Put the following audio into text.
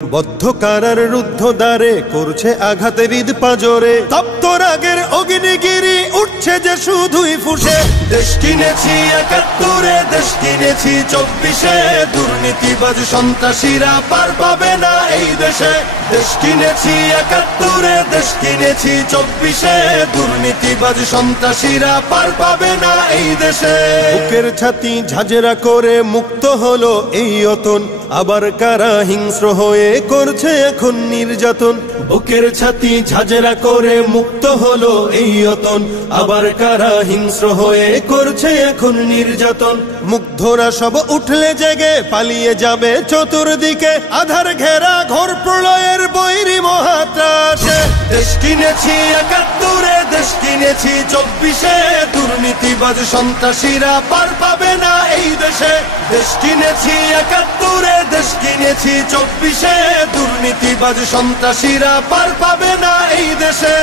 বদ্ধ কারার রুদ্ধ দ্বারে করছে আঘাতে হৃদ পাজরে, তপ্ত রাগের অগ্নিগিরি উঠছে যে শুধুই ফুসে। দেশ কিনেছি ৭১, দেশ কিনেছি ২৪-এ, দুর্নীতিবাজ সন্ত্রাসীরা পার পাবে না এই দেশে। দেশ কিনেছি ৭১, দেশ কিনেছি ২৪-এ, দুর্নীতিবাজ সন্ত্রাসীরা পার পাবে না এই দেশে। বুকের ছাতি ঝাঁঝরা করে মুক্ত হলো এই অতন, আবার কারা হিংস্র হয়ে করছে এখন নির্যাতন। বুকের ছাতি ঝাঁঝরা করে মুক্ত হলো এই অতন, আবার কারা হিংস্র হয়ে করছে এখন নির্যাতন। মুগ্ধরা সব উঠলে জেগে পালিয়ে যাবে চতুর্দিকে, আধার ঘেরা ঘোর প্রলয়ের বৈরী মহাত্রাসে। দেশ কিনেছি ৭১, দেশ কিনেছি ২৪-এ, দুর্নীতিবাজ সন্ত্রাসীরা পার পাবে না এই দেশে। দেশ কিনেছি ৭১, দেশ কিনেছি ২৪-এ, দুর্নীতিবাজ সন্ত্রাসীরা পার পাবে না এই দেশে।